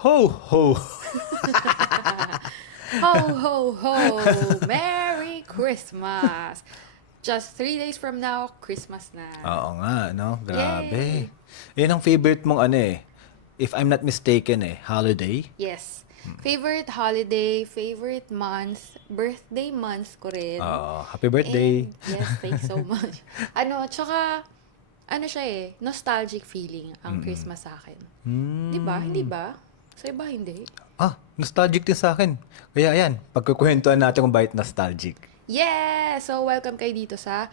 Ho, ho. Ho, ho, ho! Merry Christmas! Just 3 days from now, Christmas na. Oo nga, no? Grabe. Yay! Yan ang favorite mong if I'm not mistaken holiday. Yes. Favorite holiday, favorite month, birthday month ko rin. Happy birthday. And, yes, thanks so much. Tsaka, siya nostalgic feeling ang Christmas sa akin. Di ba? Hindi ba? Sa iba, hindi. Nostalgic din sa akin. Kaya ayan, pagkukwentuhan natin kung bakit nostalgic. Yeah! So, welcome kayo dito sa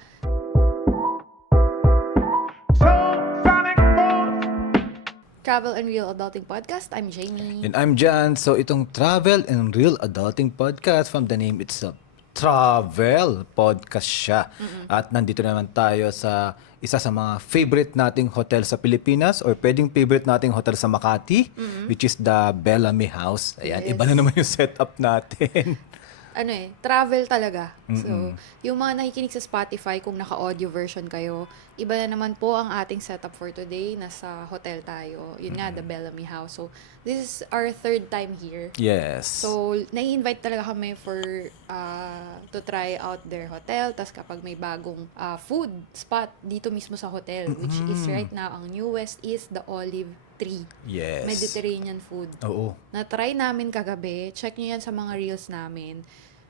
Travel and Real Adulting Podcast. I'm Jamie. And I'm Jan. So itong Travel and Real Adulting Podcast, from the name itself, travel podcast siya. At nandito naman tayo sa isa sa mga favorite nating hotel sa Pilipinas, or pwedeng favorite nating hotel sa Makati, which is the Bellamy House. Ayan, Yes. iba na naman yung setup natin. Travel talaga. So, yung mga nakikinig sa Spotify, kung naka-audio version kayo, iba na naman po ang ating setup for today. Nasa hotel tayo. Yun nga, the Bellamy House. So, this is our third time here. Yes. So, nai-invite talaga kami to try out their hotel. Tapos kapag may bagong food spot dito mismo sa hotel, which is right now, ang newest is the Olive Tree. Yes. Mediterranean food. Oo. Na-try namin kagabi. Check nyo yan sa mga reels namin.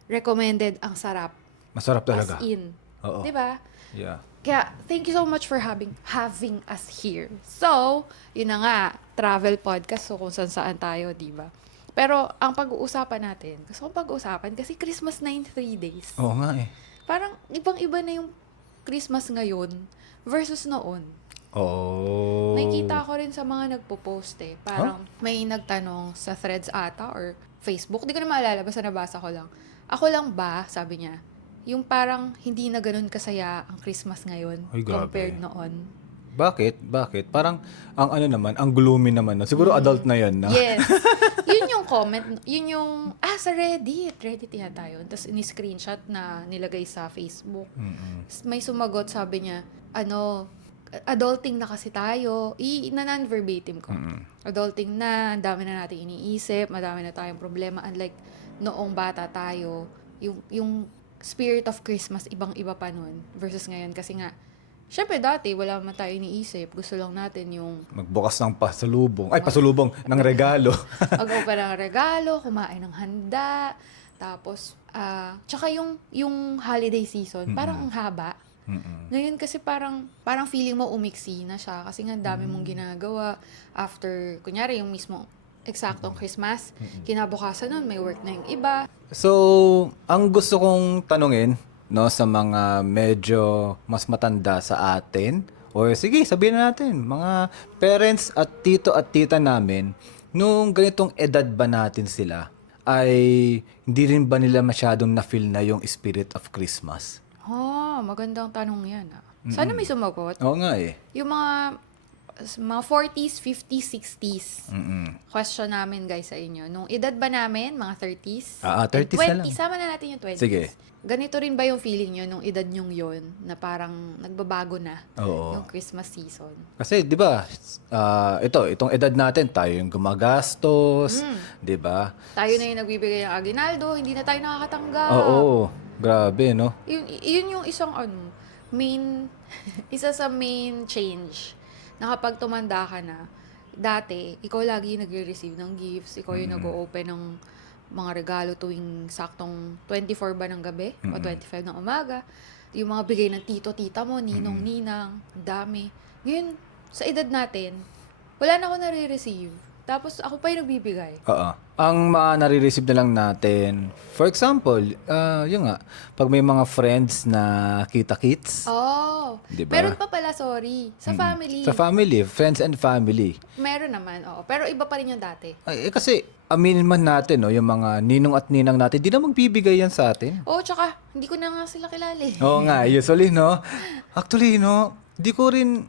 Recommended, ang sarap. Masarap talaga. As in. Oo. Diba? Yeah. Kaya, thank you so much for having us here. So, yun na nga, travel podcast. So, kung saan tayo, diba? Pero, ang pag-uusapan natin, gusto kong pag-uusapan kasi Christmas na in 3 days. Oo nga Parang, ibang-iba na yung Christmas ngayon versus noon. Oh. Nakikita ko rin sa mga nagpo-post Parang may nagtanong sa Threads ata or Facebook. Di ko na maalala, basta nabasa ko lang. Ako lang ba, sabi niya, yung parang hindi na ganun kasaya ang Christmas ngayon Ay, grabe. compared noon. Bakit? Parang, ang gloomy naman. No? Siguro adult na yun, no? Yes. Yun yung comment. Yun yung, sa Reddit. Reddit yata yun. Tapos ini-screenshot na nilagay sa Facebook. May sumagot, sabi niya, adulting na kasi tayo. Non-verbatim ko. Adulting na, ang dami na natin iniisip, madami na tayong problema. Unlike noong bata tayo, yung spirit of Christmas, ibang-iba pa nun versus ngayon. Kasi nga, syempre dati, wala man tayo iniisip. Gusto lang natin yung Magbukas ng pasulubong ng regalo. mag-open ng regalo, kumain ng handa, tapos, tsaka yung holiday season, parang ang haba. Ngayon kasi parang feeling mo umiksi na siya kasi nga dami mong ginagawa after, kunyari yung mismo eksaktong Christmas, kinabukasan nun, may work na yung iba. So, ang gusto kong tanungin, no, sa mga medyo mas matanda sa atin, or sige, sabihin na natin, mga parents at tito at tita namin, nung ganitong edad ba natin sila, ay hindi rin ba nila masyadong na-feel na yung spirit of Christmas? Magandang tanong yan. Sana may sumagot. Oo nga Yung mga 40s, 50s, 60s. Question namin guys sa inyo. Nung edad ba namin, mga 30s? 30s 20s, na lang. sama na natin yung 20s. Sige. Ganito rin ba yung feeling nyo nung edad nyong yon na parang nagbabago na Oo. yung Christmas season? Kasi 'di ba, itong edad natin tayo yung gumagastos, 'di ba? Tayo na yung nagbibigay ng aginaldo, hindi na tayo nakakatanggap. Oo, grabe no. Yun yung isang isa sa main change na kapag tumanda ka na, dati, ikaw lagi yung nagre-receive ng gifts, ikaw yung nag-o-open ng mga regalo tuwing saktong 24 ba ng gabi o 25 ng umaga. Yung mga bigay ng tito-tita mo, ninong-ninang, ang dami. Ngayon, sa edad natin, wala na ako nare-receive. Tapos, ako pa yung nagbibigay. Oo. Ang nare-receive na lang natin, for example, yun nga, pag may mga friends na kita-kits. Oh, Diba? meron pa pala, sorry. Sa family. Sa family, friends and family. Meron naman, oo. Pero iba pa rin yung dati. Kasi, aminin man natin, no, yung mga ninong at ninang natin, di na magbibigay yan sa atin. Oo, tsaka, hindi ko na nga sila kilala eh. Oo nga, usually, no? Actually, no, di ko rin,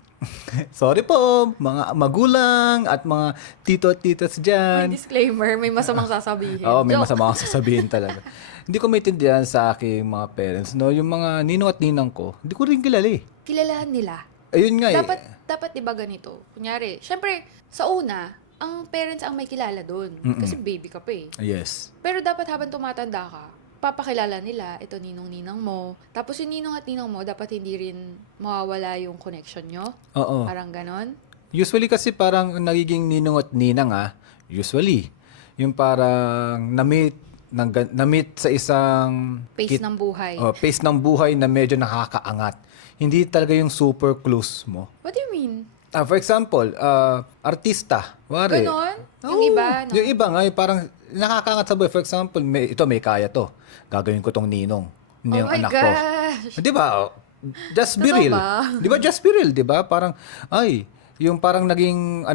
sorry po, mga magulang at mga tito at titas May dyan. disclaimer, may masamang sasabihin. Oo, may Joke. masama akong sasabihin talaga. Hindi ko maintindihan sa aking mga parents, no? Yung mga ninong at ninang ko, hindi ko rin kilala eh. Kilalahan nila. Ayun nga eh. Dapat diba ganito? Kunyari, syempre, sa una, ang parents ang may kilala doon. Kasi baby ka pa eh. Yes. Pero dapat habang tumatanda ka, papakilala nila, ito ninong-ninang mo. Tapos yung ninong at ninang mo, dapat hindi rin mawawala yung connection nyo. Oo. Parang ganon. Usually kasi parang nagiging ninong at ninang usually. Yung parang na-meet sa isang Pace ng buhay. pace ng buhay na medyo nakakaangat. Hindi talaga yung super close mo. What do you mean? For example, artista. Wari. Ganon? Yung iba, no? Yung iba nga, parang nakakaangat sa buhay. For example, may kaya to. Gagawin ko tong ninong. Hindi yung Oh my anak ko. gosh! Di ba? Just be Totoo real. ba? Di ba? Just be real, di ba? Parang, yung parang naging,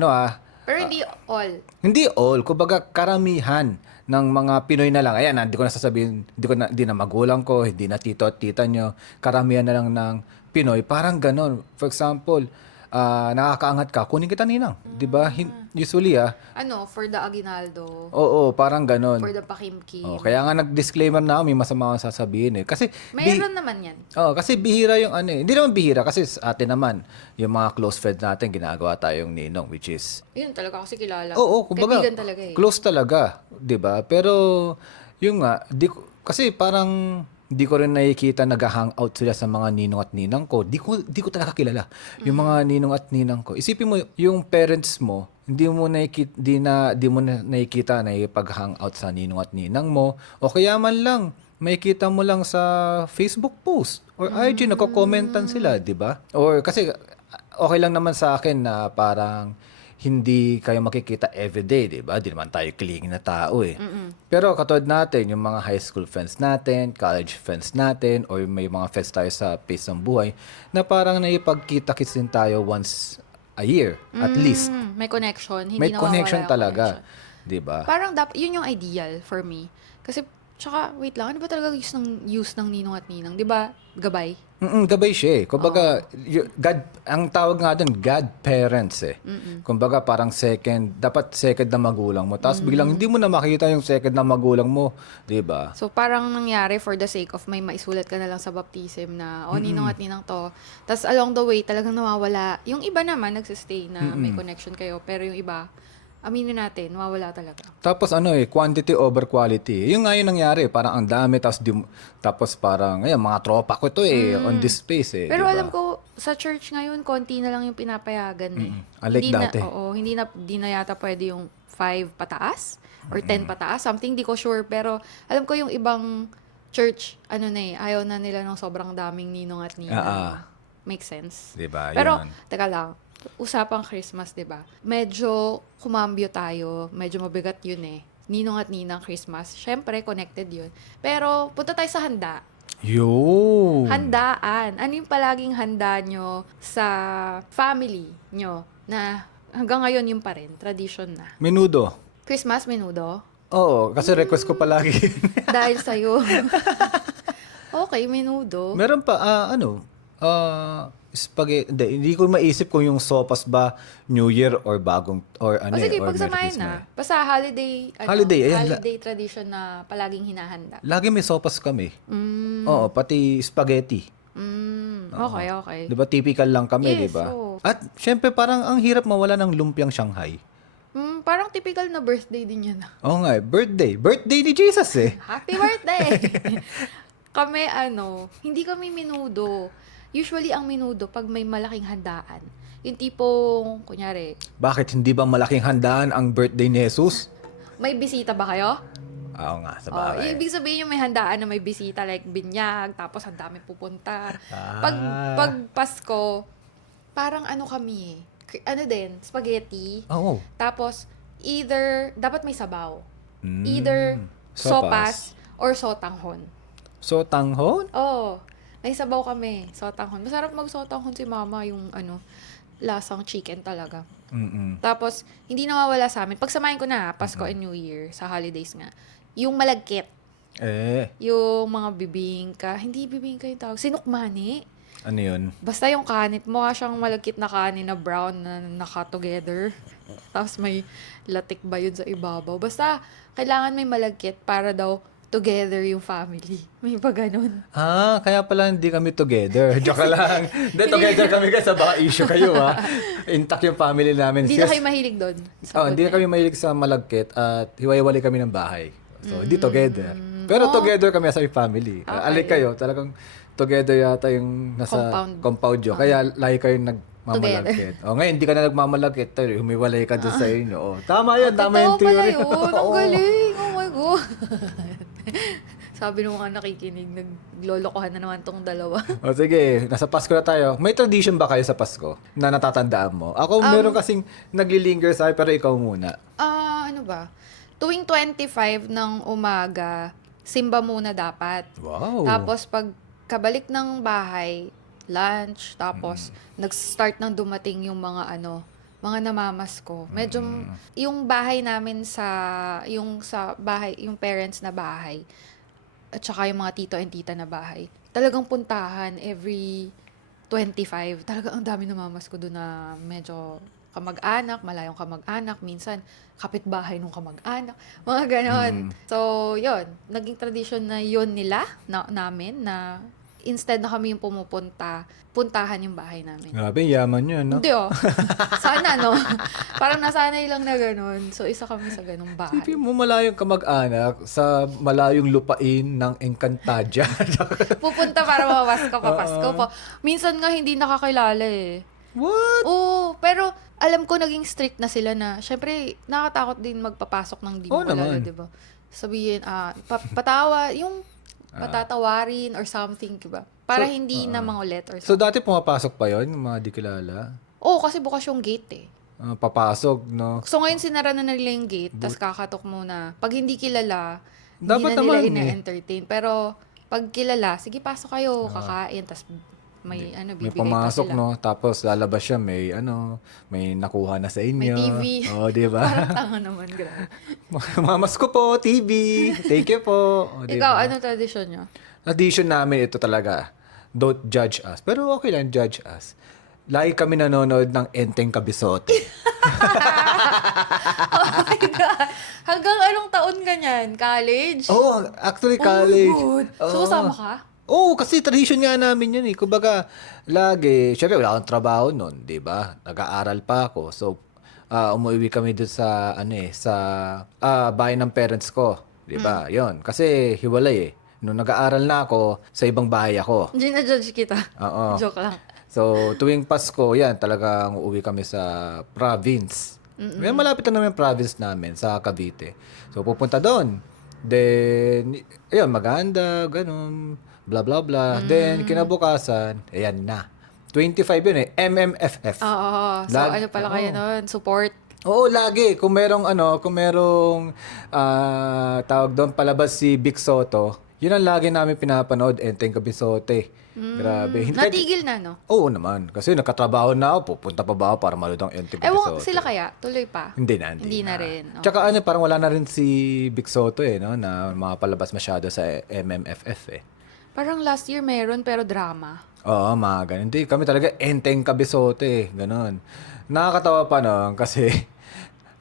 Pero hindi all. hindi all, kumbaga karamihan ng mga Pinoy na lang. Ayan, hindi ko na sasabihin, hindi na magulang ko, hindi na tito at tita nyo. Karamihan na lang ng Pinoy. Parang ganon. For example, nakakaangat ka, kunin kita ninang. Di ba? Usually, For the aguinaldo, oo, parang ganon. for the pakimkim. Kaya nga nag-disclaimer na ako, may masama akong sasabihin eh. Kasi, Mayroon naman yan. kasi bihira yung Hindi naman bihira, kasi sa atin naman, yung mga close friends natin, ginagawa tayong ninong, which is Yun talaga kasi kilala. Oo, kumbaga, Kaibigan talaga eh. close talaga, 'di ba? Pero yung nga, kasi parang di ko rin nakikita nag-hangout sila sa mga ninong at ninang ko. Di ko talaga kilala yung mga ninong at ninang ko. Isipin mo yung parents mo, hindi mo na nakikita na ipag-hangout sa ninong at ninang mo, o kaya man lang makikita mo lang sa Facebook post or IG nagko-commentan sila, 'di ba? Or kasi okay lang naman sa akin na parang hindi kayo makikita everyday, di ba? Di naman tayo clingy na tao eh. Pero katulad natin, yung mga high school friends natin, college friends natin, or may mga friends tayo sa pace ng buhay, na parang naipagkita-kits din tayo once a year, at least. May connection. Hindi May nawawala connection yung talaga. connection. Di ba? Parang yun yung ideal for me. Kasi, tsaka, wait lang, ano ba talaga use ng ninong at ninang? Di ba, gabay? Gabay siya eh. Kumbaga, God, ang tawag nga doon, godparents eh. Kumbaga, parang dapat second na magulang mo. Tapos biglang hindi mo na makita yung second na magulang mo. Di ba? So, parang nangyari for the sake of may maisulat ka na lang sa baptism na, ninong at ninang to. Tapos, along the way, talagang nawawala. Yung iba naman, nagsistay na may connection kayo. Pero yung iba, aminin natin, nawawala talaga. Tapos quantity over quality. Yung nga yung nangyari, parang ang dami, tapos parang, mga tropa ko to on this space eh. Pero diba? alam ko, sa church ngayon, konti na lang yung pinapayagan eh. Unlike Hindi dati. Hindi na yata pwede yung 5 pataas or 10 pataas. Something, di ko sure. Pero alam ko yung ibang church, ayaw na nila ng sobrang daming ninong at ninang. Makes sense. Diba? Pero, Yun. teka lang, usapang Christmas, di ba? Medyo kumambyo tayo. Medyo mabigat yun eh. Ninong at ninang Christmas. Syempre, connected yun. Pero, punta tayo sa handa. Yo! Handaan. Ano yung palaging handa nyo sa family nyo na hanggang ngayon yung pa rin, tradition na? Menudo. Christmas menudo? Oo, kasi request ko palagi. Dahil sa'yo. Okay, menudo. Meron pa, spaghetti. Hindi ko maisip kung yung sopas ba New Year or Sige, or pagsamahin Merry na. Basta holiday, Holiday, holiday tradition na palaging hinahanda. Lagi may sopas kami. Oo, pati spaghetti. Okay. 'Di ba typical lang kami, Yes, 'di ba? oo. At syempre parang ang hirap mawala ng lumpiang Shanghai. Parang typical na birthday din yan. Oo nga, birthday ni Jesus eh. Happy birthday! Kami, hindi kami menudo. Usually, ang menudo, pag may malaking handaan, yung tipong, kunyari, Bakit hindi ba malaking handaan ang birthday ni Jesus? may bisita ba kayo? Oo nga, sa Oh, bagay. ibig sabihin yung may handaan na may bisita, like binyag, tapos ang dami pupunta. Pag Pasko, parang kami spaghetti. Oo. Tapos, dapat may sabaw. Mm, Either sopas. sopas or sotanghon. So, tanghon? Oh, may sabaw kami, sotanghon. Masarap mag-sotanghon si mama, yung lasang chicken talaga. Tapos, hindi nawawala sa amin. Pagsamahin ko na, Pasko and New Year, sa holidays nga, yung malagkit, yung mga bibingka, hindi bibingka yung tawag, sinukmani. Ano yun? Basta yung kanit, mukha siyang malagkit na kanin na brown na naka-together. Tapos may latik ba yun sa ibabaw. Basta, kailangan may malagkit para daw together yung family. May pa ganun. Kaya pala hindi kami together. Joke lang. Hindi, together kami kasi baka issue kayo ha. Intact yung family namin. Hindi na kayo mahilig doon. Hindi kami mahilig sa malagkit at hiwa-hiwalay kami ng bahay. So, hindi together. Pero together kami as a family. Okay. Alay kayo, talagang together yata yung nasa compound yun. Kaya lagi kayong nagmamalagkit. Ngayon, hindi ka na nagmamalagkit. Humiwalay ka doon sa inyo. Tama yun, tama yung theory. Totoo pala yun. Ang galing. Oh my God. Sabi nung mga nakikinig, naglolokohan na naman tong dalawa. Sige, nasa Pasko na tayo. May tradition ba kayo sa Pasko na natatandaan mo? Ako meron kasing naglilinger sa akin, pero ikaw muna. Ano ba? Tuwing 25 ng umaga, simba muna dapat. Wow. Tapos pag kabalik ng bahay, lunch, tapos nag-start nang dumating yung mga mga namamasko. Medyo yung bahay namin yung bahay, yung parents na bahay, at saka yung mga tito and tita na bahay. Talagang puntahan every 25. Talagang ang dami namamasko doon na medyo kamag-anak, malayong kamag-anak, minsan kapitbahay nung kamag-anak, mga ganon. So, yun, naging tradition na yun nila, namin, na instead na kami yung puntahan yung bahay namin. Grabe, yaman yun, no? Hindi Sana, no? Parang nasanay lang na gano'n. So, isa kami sa ganung bahay. Sipin mo malayong kamag-anak sa malayong lupain ng Encantadia. Pupunta para mapapasko, papasko po. Minsan nga hindi nakakilala eh. What? Oo, pero alam ko naging strict na sila na, syempre, nakakatakot din magpapasok ng di mo kilala, di ba? Sabihin, patawa, yung patatawarin or something, diba? Para hindi na mangulit or something. So, dati pumapasok pa yon yung mga di kilala? Oo, kasi bukas yung gate eh. Papasok, no? So, ngayon sinara na nila yung gate, tas kakatok muna. Pag hindi kilala, Dapat hindi na nila naman, ina-entertain. Pero, pag kilala, sige, pasok kayo, kakain, tas may May bibigay pumasok, pa sila. no? Tapos lalabas siya, may nakuha na sa inyo. May TV. Oo, di ba? Parang tanga naman, grabe. Mamas ko po, TV. Thank you po. O, di Ikaw, ba? ano tradisyon nyo? Tradition namin ito talaga. Don't judge us. Pero okay lang, judge us. Lagi kami nanonood ng Enteng Kabisote. Oh my God! Hanggang anong taon ka niyan? College? Oh, actually college. Oh my God. So, kasama ka? Kasi tradition nga namin yun eh. Kumbaga, lagi, syempre wala akong trabaho noon, di ba? Nag-aaral pa ako. So, umuwi kami doon sa, bahay ng parents ko. Di ba? Yun. Kasi hiwalay eh. Nung nag-aaral na ako, sa ibang bahay ako. Hindi na-judge kita. Oo. Joke lang. So, tuwing Pasko, yan, talagang uuwi kami sa province. May malapit na naman yung province namin, sa Cavite. So, pupunta doon. Then, ayun, maganda, ganun, blah, blah, blah. Then, kinabukasan, ayan na. 25 yun eh, MMFF. Oo. So, ano pala kayo nun? Support? Oo, lagi. Kung merong tawag doon, palabas si Vic Soto, yun ang lagi namin pinapanood, Enteng Kabisote. Grabe. Natigil na, no? Oo naman. Kasi nakatrabaho na ako. Pupunta pa ba ako para manood ng Enteng Ewan, Kabisote? sila kaya? Tuloy pa? Hindi na. Hindi na rin. Okay. Tsaka parang wala na rin si Vic Soto no? Na makapalabas masyado sa MMFF Parang last year meron, pero drama. Oo, mga ganun. Hindi, kami talaga Enteng Kabisote. Ganun. Nakakatawa pa no? Kasi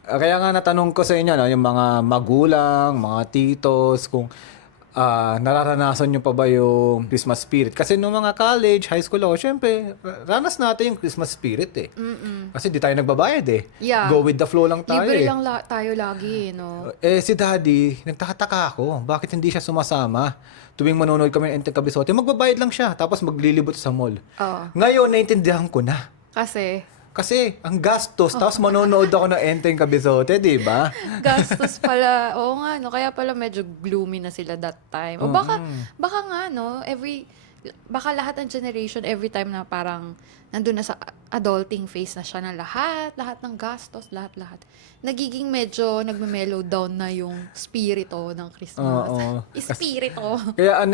kaya nga natanong ko sa inyo, no? Yung mga magulang, mga titos, kung nararanasan nyo pa ba yung Christmas spirit? Kasi nung mga college, high school ako, syempre, ranas natin yung Christmas spirit eh. Kasi di tayo nagbabayad eh. Yeah. Go with the flow lang tayo Libre eh. lang tayo lagi, no? Si daddy, nagtataka ako, bakit hindi siya sumasama? Tuwing manonood kami ng Enteng Kabisote, magbabayad lang siya, tapos maglilibot sa mall. Oo. Ngayon, naintindihan ko na. Kasi, ang gastos, tapos manonood ako ng Enteng Kabisote, di ba? Gastos pala. Oo nga, no? Kaya pala medyo gloomy na sila that time. O baka nga, no? Baka lahat ng generation, every time na parang nandun na sa adulting phase na siya na lahat ng gastos, lahat. Nagiging medyo nagme-mellow down na yung spirito ng Christmas. Oo. Spirito. Kaya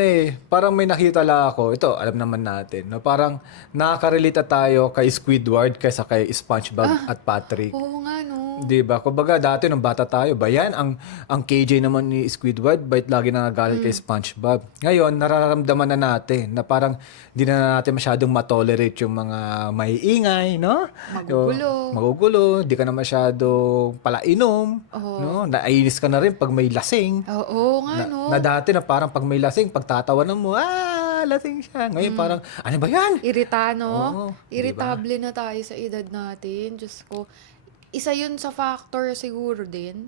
parang may nakita lang ako, ito, alam naman natin, no? Parang nakaka-relate tayo kay Squidward kaysa kay SpongeBob at Patrick. Oo nga, no? Di ba? Kumbaga dati nung bata tayo, ba yan? Ang KJ naman ni Squidward, bait lagi nangagalit kay SpongeBob. Ngayon, nararamdaman na natin na parang di na natin masyadong matolerate yung mga maiingay, no? Magugulo. Magugulo, di ka na masyadong palainom, no? Naiinis ka na rin pag may lasing. Oo nga, no? Na dati na parang pag may lasing, pagtatawanan mo, lasing siya. Ngayon parang, ano ba yan? Irritano. Oo, Irritable na tayo sa edad natin. Diyos ko. Isa yun sa factor siguro din.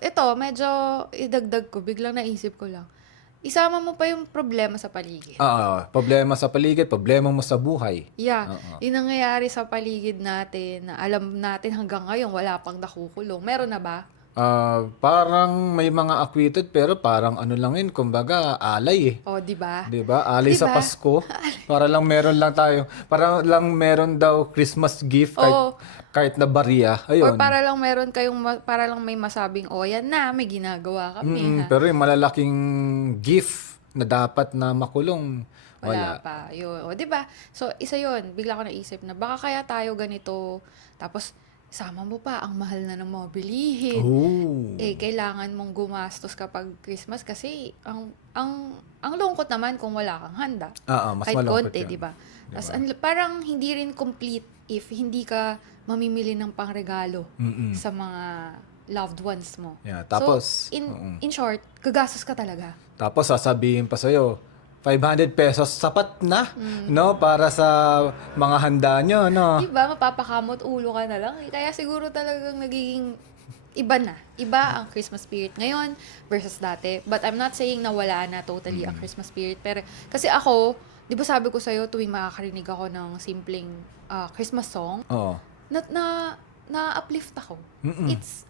Ito, medyo idagdag ko. Biglang naisip ko lang. Isama mo pa yung problema sa paligid. Problema sa paligid, problema mo sa buhay. Yeah. Yung nangyayari sa paligid natin, na alam natin hanggang ngayon, wala pang nakukulong. Meron na ba? Parang may mga acquitted pero parang ano lang yun, kumbaga alay eh. O, di ba? 'Di ba? Alay sa Diba? Pasko. Para lang meron lang tayo. Para lang meron daw Christmas gift kahit na barya. Or Ayun. para lang meron para lang may masabing, yan na, may ginagawa kami. Ha? Pero yung malalaking gift na dapat na makulong, Wala wala. pa. Yun. O, di ba? So, isa yun. Bigla ko naisip na baka kaya tayo ganito. Tapos, sama mo pa, ang mahal na ng mga bilihin. Oh. Kailangan mong gumastos kapag Christmas kasi ang lungkot naman kung wala kang handa. Mas Kahit malungkot konti, yun. di ba? Parang hindi rin complete if hindi ka mamimili ng pangregalo sa mga loved ones mo. Yeah, tapos, so, in short, gagastos ka talaga. Tapos sasabihin pa sa'yo, 500 pesos sapat na, no? Para sa mga handa nyo, no? Diba? Mapapakamot ulo ka na lang. Kaya siguro talagang nagiging iba na. Iba ang Christmas spirit ngayon versus dati. But I'm not saying na wala na totally ang Christmas spirit. Pero, kasi ako, di ba sabi ko sa'yo, tuwing makakarinig ako ng simpleng Christmas song, Oo. na-uplift ako. It's,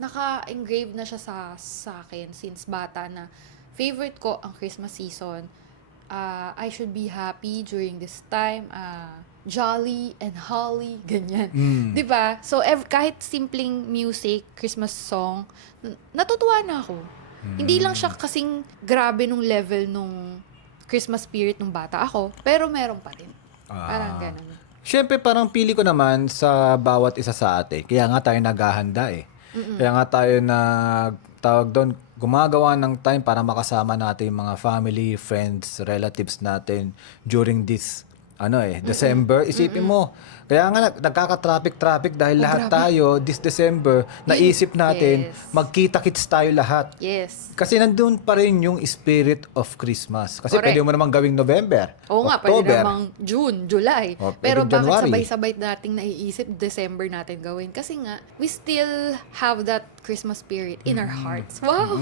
naka-engrave na siya sa akin since bata na favorite ko ang Christmas season. I should be happy during this time. Jolly and holly, ganyan. 'Di ba? So kahit simpleng music, Christmas song, natutuwa na ako. Hindi lang siya kasing grabe nung level nung Christmas spirit nung bata ako, pero meron pa din. Parang ganun. Siyempre, parang pili ko naman sa bawat isa sa atin. Kaya nga tayo naghahanda eh. Kaya nga tayo tawag doon, gumagawa ng time para makasama natin yung mga family, friends, relatives natin during this December. Isipin mo, kaya nga nagkaka-traffic dahil lahat tayo this December, naisip natin, magkita-kits tayo lahat. Yes. Kasi nandun pa rin yung spirit of Christmas. Kasi Correct. pwede mo namang gawing November, Oo nga, pwede October. namang June, July. O, Pero pwedeng bakit January. sabay-sabay nating naiisip December natin gawin? Kasi nga, we still have that Christmas spirit in our hearts. Wow!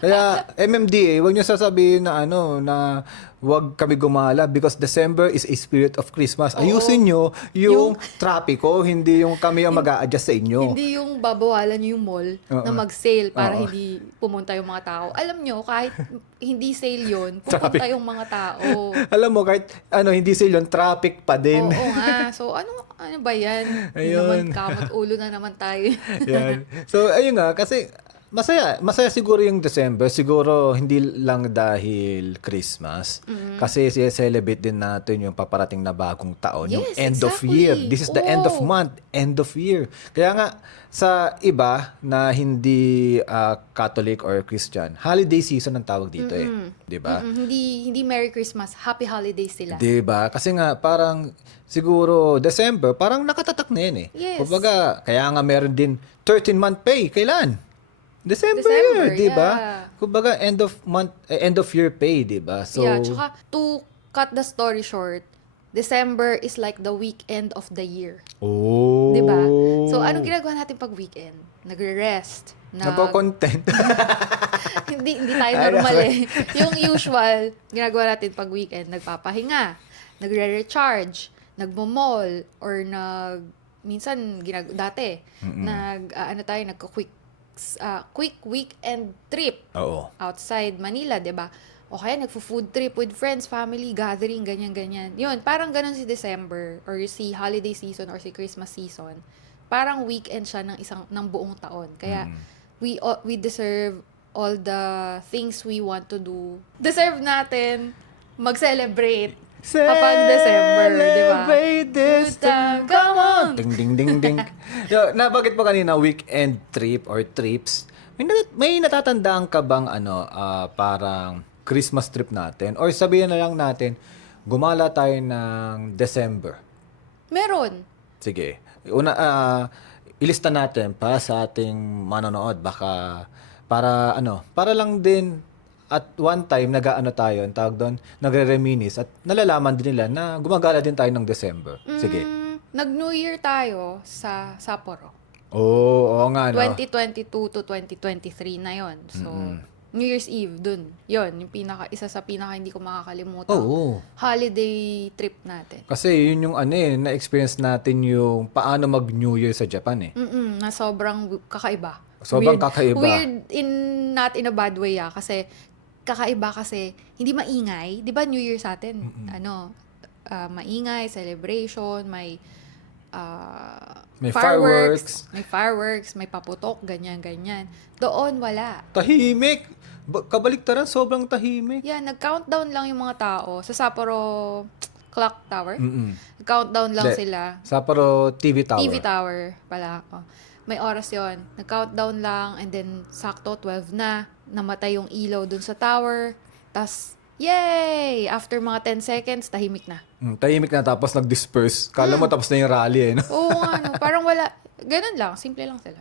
Kaya MMDA, wag niyo sasabihin na na wag kami gumala because December is a spirit of Christmas. Ayusin niyo yung trapiko, hindi yung kami ang mag-a-adjust sa inyo. Hindi yung babawalan nyo yung mall na mag-sale para hindi pumunta yung mga tao. Alam nyo, kahit hindi sale yun, pupunta yung mga tao. Alam mo, kahit hindi sila yung traffic pa din. Oo nga. So, ano ba yan? Hindi Ayun. naman kamot ulo na naman tayo. Yan. So, ayun nga, kasi masaya siguro yung December. Siguro hindi lang dahil Christmas. Kasi celebrate din natin yung paparating na bagong taon. Yung Yes, end of exactly. year. This is the end of month, end of year. Kaya nga, sa iba na hindi Catholic or Christian, holiday season ang tawag dito eh. Di ba? Hindi Merry Christmas. Happy Holidays sila. Di ba? Kasi nga, parang siguro December, parang nakatatak na yan eh. Yes. Kumbaga, kaya nga meron din 13-month pay. Kailan? December, di ba? yeah. Kumbaga, end of year pay, di ba? So, Yeah, tsaka to cut the story short, December is like the weekend of the year. oh. 'Di ba? So anong ginagawa natin pag weekend? Nagre-rest. Nagko-content. hindi tayo normal eh. Yung usual, ginagawa natin pag weekend, nagpapahinga, nagre-recharge, nagmo-mall, or minsan, dati, quick weekend trip Oo. outside Manila, 'di ba? O kaya nagfo-food trip with friends, family, gathering, ganyan-ganyan. Yun, parang ganun si December or si holiday season or si Christmas season. Parang weekend siya ng buong taon. Kaya we deserve all the things we want to do. Deserve natin mag-celebrate Kapag December, di ba? Celebrate this time. Come on! Ding, ding, ding, ding. Nabanggit mo kanina, weekend trip or trips. May natatandaan ka bang parang Christmas trip natin? Or sabihin na lang natin, gumala tayo ng December. Meron. Sige. Ilista natin para sa ating manonood. Baka, para lang din at one time, tayo, ang tawag doon, nagre-reminis at nalalaman din nila na gumagala din tayo ng December. Sige. Nag-New Year tayo sa Sapporo. Oo nga, no? 2022 to 2023 na yon. So, New Year's Eve, dun. Yon, yung isa sa pinaka hindi ko makakalimutan. Oo. Holiday trip natin. Kasi yun yung na-experience natin yung paano mag-New Year sa Japan eh. Na sobrang kakaiba. Sobrang Weird. kakaiba. Weird not in a bad way kasi kakaiba kasi hindi maingay. 'Di ba New Year sa atin? Maingay, celebration, may fireworks. may fireworks, may paputok, ganyan. Doon wala. Tahimik. Kabaliktaran, sobrang tahimik. Yeah, nag-countdown lang yung mga tao sa Sapporo Clock Tower. Mm-mm. Nag-countdown lang Hindi. sila. Sapporo TV Tower. TV Tower pala. May oras yon. Nag-countdown lang and then sakto 12 na. Namatay yung ilaw dun sa tower. Tas, yay! After mga 10 seconds, tahimik na. Tahimik na tapos nag-disperse. Kala mo tapos na yung rally eh. No? Oo nga, no. Parang wala. Ganun lang. Simple lang sila.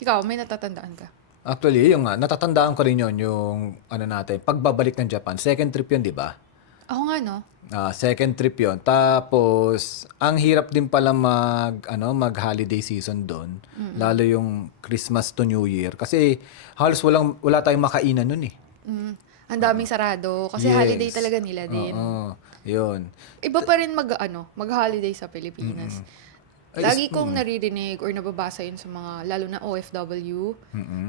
Ikaw, may natatandaan ka? Actually, natatandaan ko rin yun, yung natin, pagbabalik ng Japan. Second trip yun, di ba? Ako nga, no? Second trip yon. Tapos, ang hirap din pala mag-holiday season doon. Lalo yung Christmas to New Year. Kasi halos wala tayong makainan nun eh. Ang daming sarado. Kasi Yes. holiday talaga nila din. Oo, yun. Iba pa rin mag-holiday sa Pilipinas. Lagi kong naririnig or nababasa yun sa mga, lalo na OFW,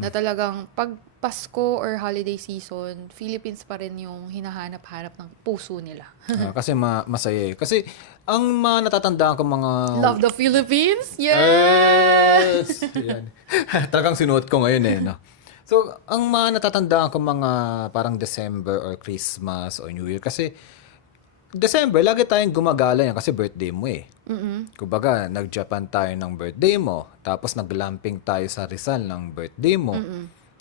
na talagang pag Pasko or holiday season, Philippines pa rin yung hinahanap-hanap ng puso nila. Kasi masaya eh. Kasi ang mga natatandaan ko mga... Love the Philippines? Yes! Yan. Talagang sinuot ko ngayon eh. No? So, ang mga natatandaan ko mga parang December or Christmas or New Year. Kasi December, lagi tayong gumagala yan kasi birthday mo eh. Kumbaga, nag-Japan tayo ng birthday mo. Tapos nag-glamping tayo sa Rizal ng birthday mo.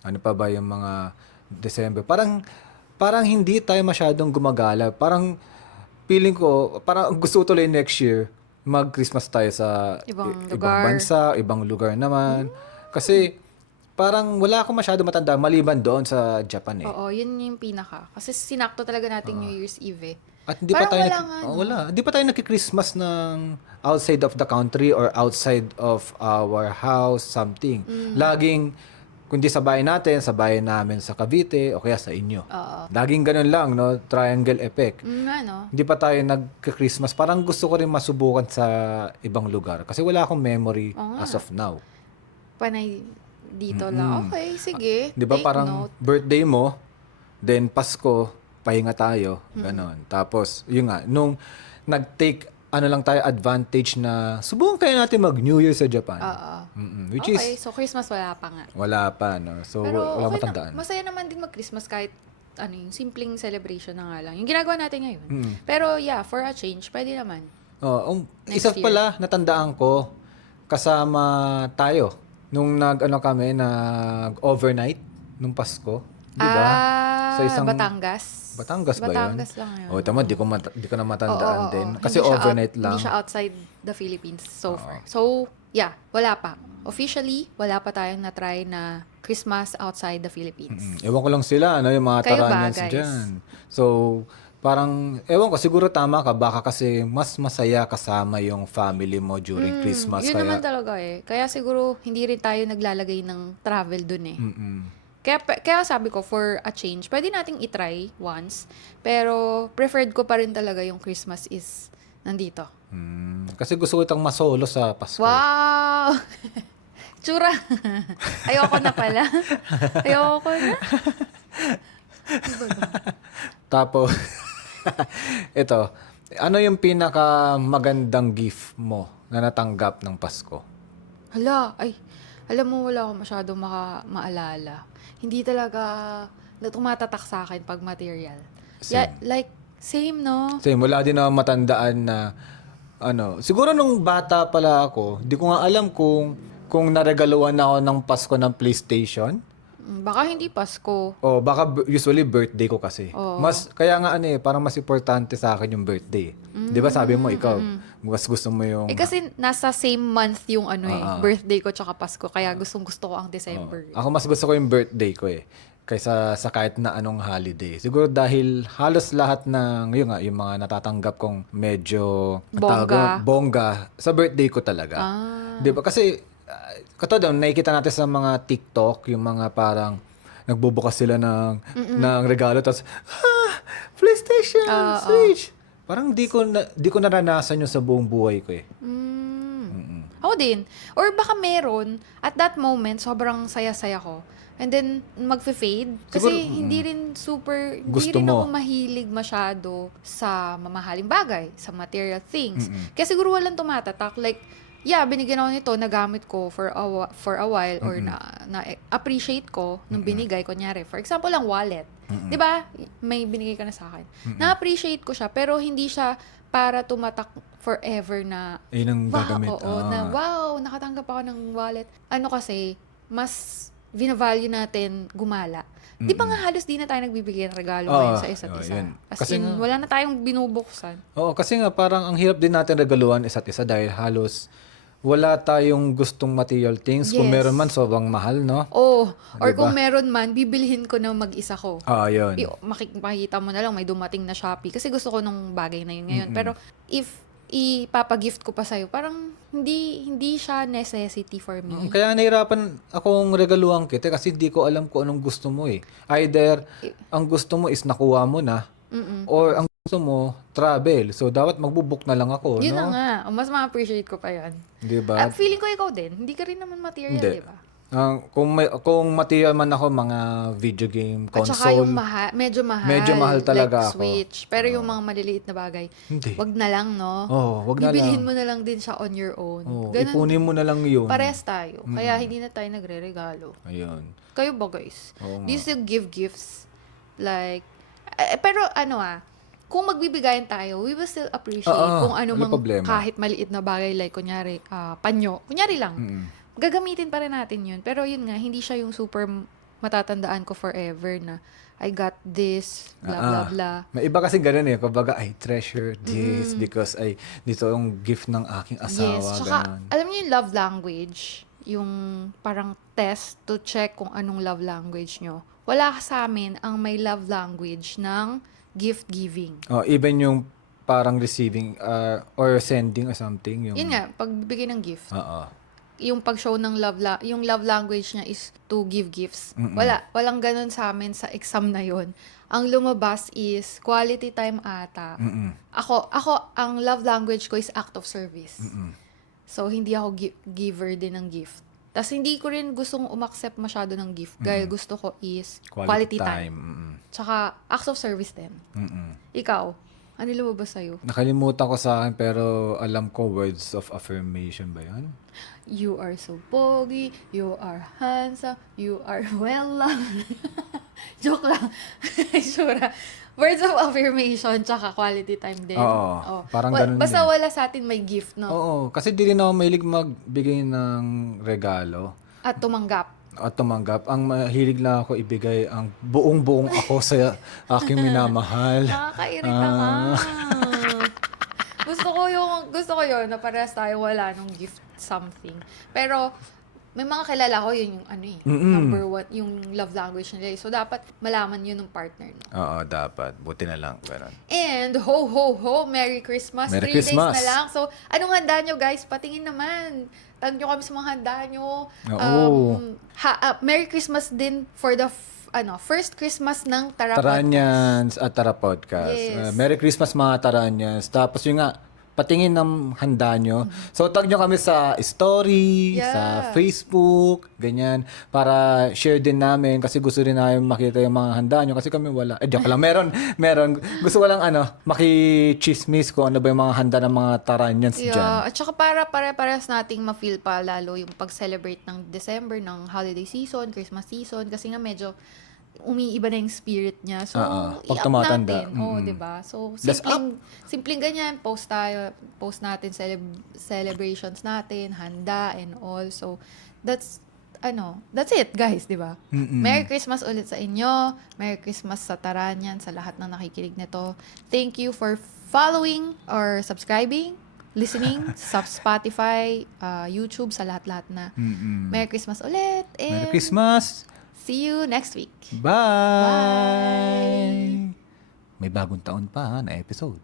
Ano pa ba yung mga December? Parang hindi tayo masyadong gumagala. Parang feeling ko, parang gusto ko tuloy next year, mag-Christmas tayo sa Ibang ibang lugar. bansa, ibang lugar naman. Kasi parang wala akong masyado matanda maliban doon sa Japan eh. Oo, yun yung pinaka. Kasi sinakto talaga nating New Year's Eve eh. At hindi pa Parang tayo wala nga, no? wala. Hindi pa tayo nagki-Christmas ng outside of the country or outside of our house, something. Laging kundi sa bahay natin, sa bahay namin sa Cavite o kaya sa inyo. Oo. Laging ganun lang, no? Triangle effect. Nga, no? Hindi pa tayo nagka-Christmas. Parang gusto ko rin masubukan sa ibang lugar. Kasi wala akong memory as of now. Panay dito lang. Okay, sige. Di ba Take parang note. birthday mo, then Pasko, pahinga tayo. Ganon. Tapos, yun nga, nung nag-take lang tayo advantage na subukan kaya natin mag-New Year sa Japan. Oo. Which Okay, is, so Christmas wala pa nga. wala pa, no? So, Pero wala okay matandaan. masaya naman din mag-Christmas kahit yung simpleng celebration na nga lang. Yung ginagawa natin ngayon. Pero yeah, for a change, pwede naman. Isa Next year. pala, natandaan ko, kasama tayo, nung kami, nag-overnight, nung Pasko. Di ba? Sa isang- Batangas ba Batangas lang yun? yun? Tama, di ko na matandaan Oo. din. Kasi Hindi siya overnight lang. Hindi siya outside the Philippines so far. So, yeah, wala pa. Officially, wala pa tayong na-try na Christmas outside the Philippines. Ewan ko lang sila, yung mga Kayo ba, Taranians guys? dyan. So, parang, ewan ko, siguro tama ka, baka kasi mas masaya kasama yung family mo during Christmas. Yun naman talaga eh. Kaya siguro, hindi rin tayo naglalagay ng travel dun eh. Kaya sabi ko, for a change, pwede nating itry once. Pero, preferred ko pa rin talaga yung Christmas is nandito. Kasi gusto ko itang masolo sa Pasko. Wow! Tsura! Ayoko na pala. Ayoko na. Tapos, ito, ano yung pinaka magandang gift mo na natanggap ng Pasko? Alam mo, wala akong masyadong maalala. Hindi talaga na tumatatak sa akin pag material. Same. Like, Same, no? Kasi wala din ako matandaan na siguro nung bata pala ako, di ko nga alam kung naregaluhan ako ng Pasko ng PlayStation. Baka hindi Pasko. O baka usually birthday ko kasi. Oo. Kaya nga parang mas importante sa akin yung birthday. 'Di ba sabi mo ikaw, mas gusto mo yung Kasi nasa same month yung birthday ko tsaka Pasko. Kaya gusto ko ang December. Ako mas gusto ko yung birthday ko kaysa sa kahit na anong holiday. Siguro dahil halos lahat ng yung mga natatanggap kong medyo bongga sa birthday ko talaga. 'Di ba? Kasi katulad nakikita natin sa mga TikTok, yung mga parang nagbubukas sila ng regalo tapos PlayStation, Switch. Parang di ko naranasan yun sa buong buhay ko Ako din. Or baka meron, at that moment, sobrang saya-saya ko. And then, magfe-fade. Kasi Siguro, hindi rin Gusto hindi rin mo. ako mahilig masyado sa mamahaling bagay, sa material things. Kaya siguro walang tumatatak. Like, binigyan ako nito, nagamit ko for a while, or na-appreciate ko nung binigay, kunyari. For example, ang wallet. 'Di ba? May binigay ka na sa akin. Na-appreciate ko siya, pero hindi siya para tumatak forever na Ayun ang gagamit. na wow, nakatanggap ako ng wallet. Ano kasi, mas vina-value natin gumala. Di ba nga halos di na tayo nagbibigay ng regalo ngayon sa isa't isa? yun. As Kasi in, nga- wala na tayong binubuksan. Oo, kasi nga parang ang hirap din natin regaluhan isa't isa dahil halos wala tayong gustong material things. Kung Yes. meron man, sobrang mahal, no? Or Diba? kung meron man, bibilhin ko na mag-isa ko. Yun. Makikita mo na lang, may dumating na Shopee. Kasi gusto ko nung bagay na yun ngayon. Pero if ipapagift ko pa sa'yo, parang hindi siya necessity for me. Kaya nahirapan akong regaluhan kita kasi di ko alam kung anong gusto mo Either, ang gusto mo is nakuha mo na, or ang gusto mo, travel. So, dapat magbubook na lang ako, Yun na no? nga. Mas ma-appreciate ko pa yan. Di ba? Feeling ko ikaw din. Hindi ka rin naman material, Hindi. di ba? Kung material man ako, mga video game, At saka console. yung medyo mahal. Medyo mahal talaga like ako. Switch. Pero yung mga maliliit na bagay, Hindi. wag na lang, no? Wag na Bibilhin lang. mo na lang din siya on your own. Ganun, Ipunin mo na lang yun. parehas tayo. Kaya hindi na tayo nagre-regalo. Ayun. Kayo ba, guys? Oo Do you still give gifts? Like, pero kung magbibigayan tayo, we will still appreciate kung ano walang mang problema. kahit maliit na bagay, like kunyari, panyo. Kunyari lang. Gagamitin pa rin natin yun. Pero yun nga, hindi siya yung super matatandaan ko forever na I got this, blah, blah, blah. May iba kasi ganun Kumbaga, I treasure this because dito yung gift ng aking asawa. Yes. Tsaka, ganun. alam niyo yung love language, yung parang test to check kung anong love language nyo. Wala sa amin ang may love language ng gift giving. Even yung parang receiving or sending or something. Yun nga, pagbibigay ng gift. Oo. Yung pag-show ng yung love language niya is to give gifts. Walang ganun sa amin sa exam na yon. Ang lumabas is quality time ata. Ako, ang love language ko is act of service. So, hindi ako giver din ng gift. Tapos, hindi ko rin gustong umaksep masyado ng gift. Dahil gusto ko is quality time. Tsaka, acts of service din. Ikaw, ano lumabas sa'yo? Nakalimutan ko sa akin pero alam ko words of affirmation ba yan? You are so pogi, you are handsome, you are well-loved. Joke lang. Sure. Words of affirmation, tsaka quality time din. Oo, parang ganun Basta din. wala sa atin may gift, no? Oo, kasi di rin ako mahilig magbigay ng regalo At tumanggap. at tumanggap. Ang mahilig lang ako ibigay ang buong-buong ako sa aking minamahal. Nakakairita ka. Gusto ko yun na parehas tayo wala nung gift something. Pero, may mga kilala ko yun yung number one, yung love language nila. So, dapat malaman yun ng partner. No? Oo, dapat. Buti na lang. Ganun. And, ho, ho, ho, Merry Christmas. Merry 3 days Christmas. na lang. So, anong handa nyo, guys? Patingin naman. Tag nyo kami sa mga handa nyo. Oo. Merry Christmas din for the first Christmas ng Tara Podcast. Taranyans at Tara Podcast. Yes. Merry Christmas mga Taranyans. Tapos yun nga, patingin ng handa nyo. So, tag nyo kami sa story, Yeah. sa Facebook, ganyan. Para share din namin kasi gusto rin namin makita yung mga handa nyo kasi kami wala. Joke lang. Meron. Gusto ko lang makichismis ko ano ba yung mga handa ng mga Taranyans dyan. Yeah, at saka para pare-parehas nating ma-feel pa lalo yung pag-celebrate ng December, ng holiday season, Christmas season, kasi nga medyo umiiba na yung spirit niya. So, Pag i-up tumatanda. natin. Oo, di ba? So, Let's simpleng ganyan. Post natin celebrations natin, handa and all. So, that's it, guys, di ba? Merry Christmas ulit sa inyo. Merry Christmas sa Taranyan, sa lahat ng nakikinig nito. Thank you for following or subscribing, listening sa Spotify, YouTube, sa lahat-lahat na. Merry Christmas ulit. And Merry Christmas! see you next week. Bye! Bye! May bagong taon pa ha, na episode.